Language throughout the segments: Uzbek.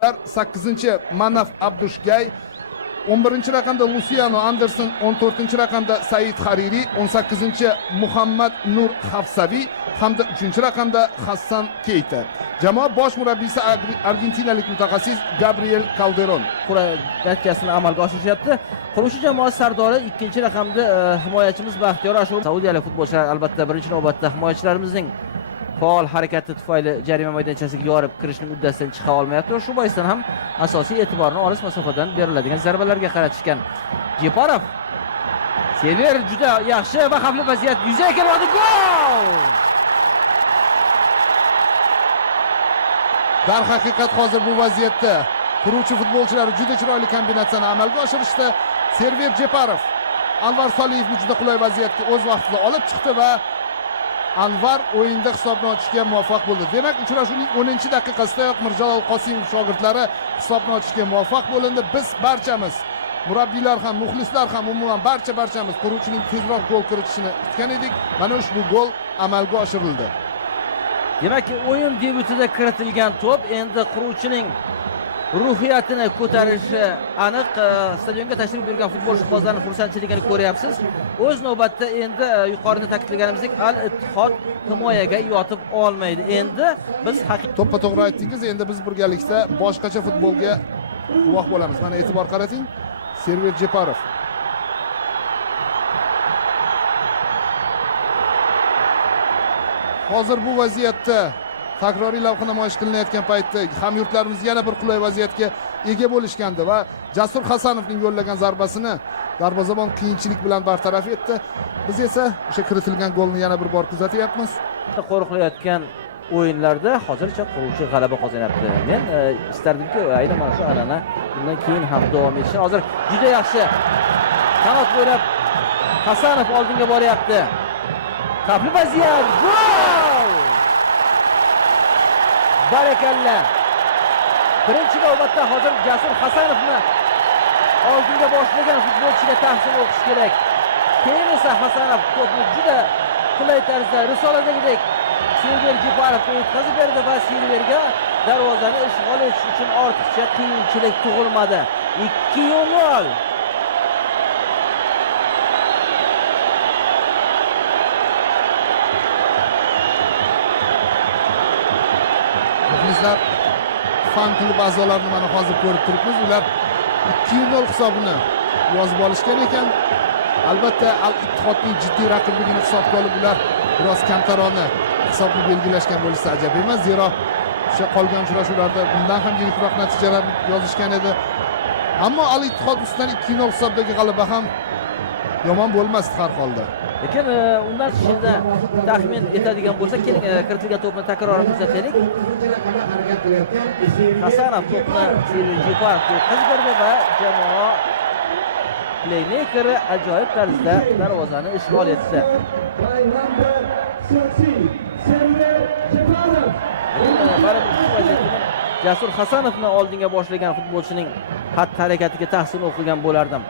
8. Manaf Abdushgay, 11. raqamda Luciano Anderson, 14. raqamda Said Hariri, 18. Muhammad Nur Hafsavi hamda 3. raqamda Hassan Keita. Jamoa bosh murabbiysi argentinalik mutaxassis Gabriel Calderon natijasini amalga oshirishyapti. Quruvchi jamoa sardori 2. raqamda himoyachimiz Baxtiyor Ashur. Saudiyalik futbolchilar albatta birinchi navbatda himoyachilarimizning faol harakati tufayli jarima maydonchasiga yorib kirishning uddasidan chiqa olmayapti. Shu boisdan ham asosiy e'tiborni olis masofadan beriladigan zarbalarga qaratishgan. Jeparov Sever juda yaxshi va xavfli vaziyat yuzaga keladi. Gol! Darhaqiqat hozir bu vaziyatda quruvchi futbolchilar juda chiroyli kombinatsiyani amalga oshirishdi. Server Jeparov Anvar Soliyevni juda qulay vaziyatga o'z vaqtida olib chiqdi va Anvar o'yinda hisobni ochishga muvaffaq bo'ldi. Demak, uchrashuvning 10-daqiqasidayoq Mirjalol Qosimov shogirdlari hisobni ochishga muvaffaq bo'lindi. Biz barchamiz, murabbiylar ham, muxlislar ham, umuman barchamiz quruvchining tezroq gol kiritishini kutgan edik. Mana ushbu gol amalga oshirildi. Demak, o'yin debyutida kiritilgan to'p endi quruvchining ruhiyatini ko'tarishi aniq. Stadionga tashrif buyurgan futbolchilarning xursandchiligini ko'ryapsiz. O'z navbatda endi yuqorida ta'kidlaganimizdek Al-Ittihod himoyaga yotib olmaydi. Endi biz to'ppa to'g'ri aytdingiz. Endi biz birgalikda boshqacha futbolga guvoh bo'lamiz. Mana e'tibor qarating. Server Jeparov hozir bu vaziyatda takroriy lavha namoyish qilinayotgan paytda hamyurtlarimiz yana bir qulay vaziyatga ega bo'lishgandi va Jasur Hasanovning yo'llagan zarbasini darvozabon qiyinchilik bilan bartaraf etdi. Biz esa o'sha kiritilgan golni yana bir bor kuzatyapmiz. Qo'riqlayotgan o'yinlarda hozircha quruvchi g'alaba qozonyapti. Men istardimki, aynan mana shu an'ana bundan keyin ham davom etishini. Hozir juda yaxshi qanot bo'ylab Hasanov oldinga boryapti. Xavfli vaziyat. Gol! Barakalla. Birinchi navbatda hozir Jasur Hasanovni oldinga boshlagan futbolchiga tahsin o'qish kerak. Keyin esa Hasanov to'pni juda qulay tarzda risoladagidek Server Jeparovga yetkazib berdi va Serverga darvozani ishg'ol etish uchun ortiqcha qiyinchilik tug'ilmadi. 2-0. Muxlislar, fan klub a'zolarini mana hozir ko'rib turibmiz. Ular 2-0 hisobini yozib olishgan ekan. Albatta Al-Ittihodning jiddiy raqibligini hisobga olib ular biroz kamtarona hisobni belgilashgan bo'lsa ajab emas. Zero o'sha qolgan uchrashuvlarda bundan ham yirikroq natijalar yozishgan edi. Ammo Al-Ittihod ustidan 2-0 hisobdagi g'alaba ham yomon bo'lmasdi har holda. Lekin undan shunda taxmin etadigan bo'lsak, keling kiritilgan to'pni takroran kuzataylik. Hasanov to'pni Server Jeparovga yetkazib berdi va jamoa playmakeri ajoyib tarzda darvozani ishg'ol etdi. Jasur Hasanovni oldinga boshlagan futbolchining xatti-harakatiga tahsin o'qigan bo'lardim.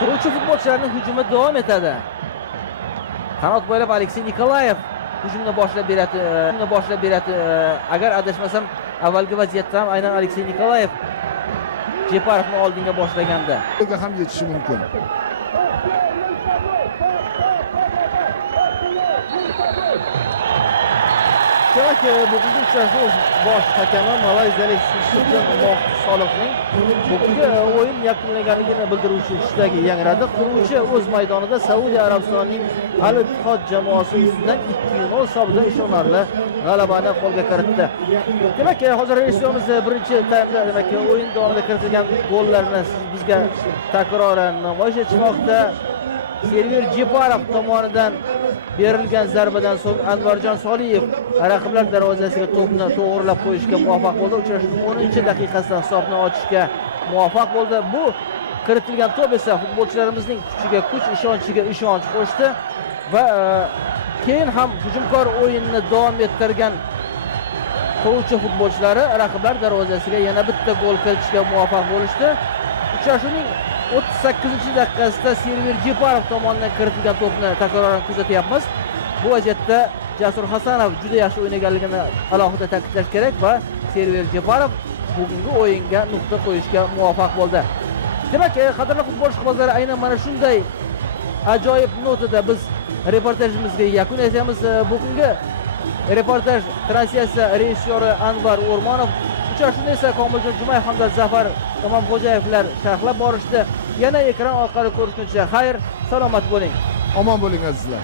Quruvchi futbolchilarning hujumi davom etadi. Qanot bo'ylab Aleksey Nikolayev hujumni boshlab beradi. Agar adashmasam, avvalgi vaziyatda ham aynan Aleksey Nikolayev Jeparovni oldinga boshlaganda bunga ham yetishi mumkin. Demak, bugungi uchrashuv bosh hakami malayziyalik Solohning bugungi o'yin yakunlanganligini bildiruvchi ishdagi yangradi. Quruvchi o'z maydonida Saudiya Arabistonining Al-Ittihod jamoasi ustidan 2-0 hisobida ishonarli g'alabani qo'lga kiritdi. Demak, hozir rejissyorimiz birinchi taymda, demak, o'yin davomida kiritilgan gollarni bizga takroran namoyish etmoqda. Server Jeparov tomonidan berilgan zarbadan so'ng Anvarjon Soliyev raqiblar darvozasiga to'pni to'g'rilab qo'yishga muvaffaq bo'ldi. Uchrashuvning 10-daqiqasida hisobni ochishga muvaffaq bo'ldi. Bu kiritilgan to'p esa futbolchilarimizning kuchiga kuch, ishonchiga ishonch qo'shdi va keyin ham hujumkor o'yinni davom ettirgan quruvchi futbolchilari raqiblar darvozasiga yana bitta gol kiritishga muvaffaq bo'lishdi. Uchrashuvning 38-daqiqasida Server Jeparov tomonidan kiritilgan to'pni takroran kuzatyapmiz. bu vaziyatda Jasur Hasanov juda yaxshi o'ynaganligini alohida ta'kidlash kerak va Server Jeparov bugungi o'yinga nuqta qo'yishga muvaffaq bo'ldi. Demak, qadrli futbol ishqibozlari, aynan mana shunday ajoyib notada biz reportajimizga yakun yasaymiz. Bugungi reportaj translyatsiya rejissyori Anvar O'rmonov, uchrashuvni esa Komiljon Jumayev hamda Zafar Imomxo'jayevlar sharhlab borishdi. Yana ekran orqali ko'rishguncha xayr, salomat bo'ling. Omon bo'ling azizlar.